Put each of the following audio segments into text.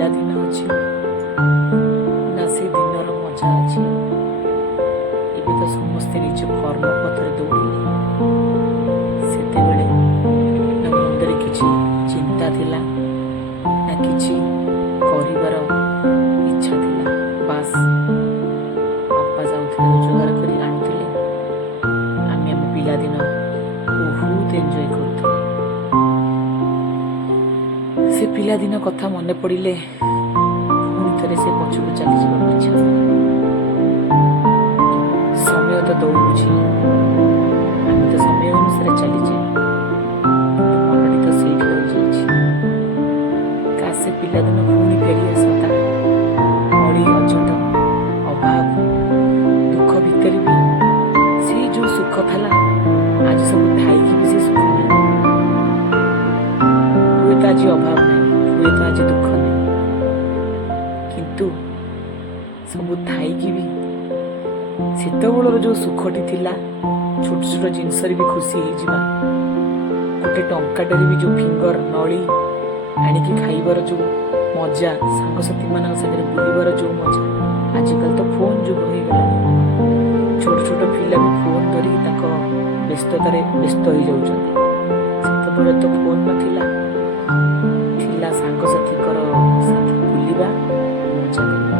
ପିଲାଦିନ ଅଛି ନା ସେ ଦିନର ମଜା ଅଛି। ଏବେ ତ ସମସ୍ତେ ନିଜ କର୍ମ ପଥରେ ଦୌଡ଼ିଲେ। ସେତେବେଳେ ନା ମୁଣ୍ଡରେ କିଛି ଚିନ୍ତା ଥିଲା ନା କିଛି କରିବାର ଇଚ୍ଛା ଥିଲା। ବାସ୍ ବାପା ଯାଉଥିଲେ ରୋଜଗାର କରି ଆଣୁଥିଲେ, ଆମେ ଆମ ପିଲାଦିନ ବହୁତ ଏନ୍ଜୟ କରୁଥିଲେ। ସେ ପିଲାଦିନ କଥା ମନେ ପଡ଼ିଲେ ପୁଣି ଥରେ ସେ ପଛକୁ ଚାଲିଯିବାକୁ ଇଚ୍ଛା। ସମୟ ତ ଦୌଡ଼ୁଛି, ଆମେ ତ ସମୟ ଅନୁସାରେ ଚାଲିଛେ, କିନ୍ତୁ ମନଟି ତ ସେଇଠି ରହିଯାଇଛି। କାଶ ସେ ପିଲାଦିନ ପୁଣି ଫେରି ଆସନ୍ତା। ଅଳି ଅଝଟ, ଅଭାବ, ଦୁଃଖ ଭିତରେ ବି ସେଇ ଯୋଉ ସୁଖ ଥିଲା, ଆଜି ସବୁ ଥାଇକି ବି ସେ ସୁଖ ନାହିଁ। ହୁଏତ ଆଜି ଅଭାବ ନାହିଁ, ହୁଏତ ଆଜି ଦୁଃଖ ନାହିଁ, କିନ୍ତୁ ସବୁ ଥାଇକି ବି ସେତେବେଳର ଯୋଉ ସୁଖଟି ଥିଲା, ଛୋଟ ଛୋଟ ଜିନିଷରେ ବି ଖୁସି ହେଇଯିବା, ଗୋଟେ ଟଙ୍କାଟାରେ ବି ଯୋଉ ଫିଙ୍ଗର ନଳି ଆଣିକି ଖାଇବାର ଯୋଉ ମଜା, ସାଙ୍ଗସାଥିମାନଙ୍କ ସାଙ୍ଗରେ ବୁଲିବାର ଯୋଉ ମଜା। ଆଜିକାଲି ତ ଫୋନ ଯୁଗ ହେଇଗଲାଣି। ଛୋଟ ଛୋଟ ପିଲା ବି ଫୋନ ଧରିକି ତାଙ୍କ ବ୍ୟସ୍ତତାରେ ବ୍ୟସ୍ତ ହେଇଯାଉଛନ୍ତି। ସେତେବେଳେ ତ ଫୋନ ନଥିଲା, ଥିଲା ସାଙ୍ଗସାଥିଙ୍କର ସାଥେ ବୁଲିବା, ମଜା କରିବା।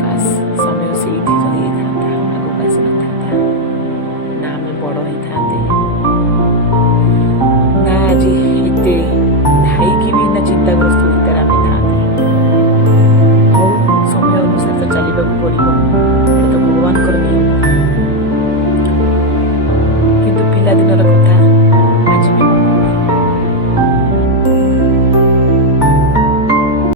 କାଶ ସମୟ ସେଇଠି ରହିଥାନ୍ତା, ଆଗକୁ ଆସିନଥାନ୍ତା। ନା ଆମେ ବଡ଼ ହେଇଥାନ୍ତେ, ନା ଆଜି ଏତେ ଥାଇକି ବି ନା ଚିନ୍ତାଗ୍ରସ୍ତ ଭିତରେ ଆମେ ଥାନ୍ତେ। ହଉ, ସମୟ ଅନୁସାରେ ତ ଚାଲିବାକୁ ପଡ଼ିବ, এটা ତ ଭଗବାନଙ୍କର ନିୟମ। କିନ୍ତୁ ପିଲାଦିନର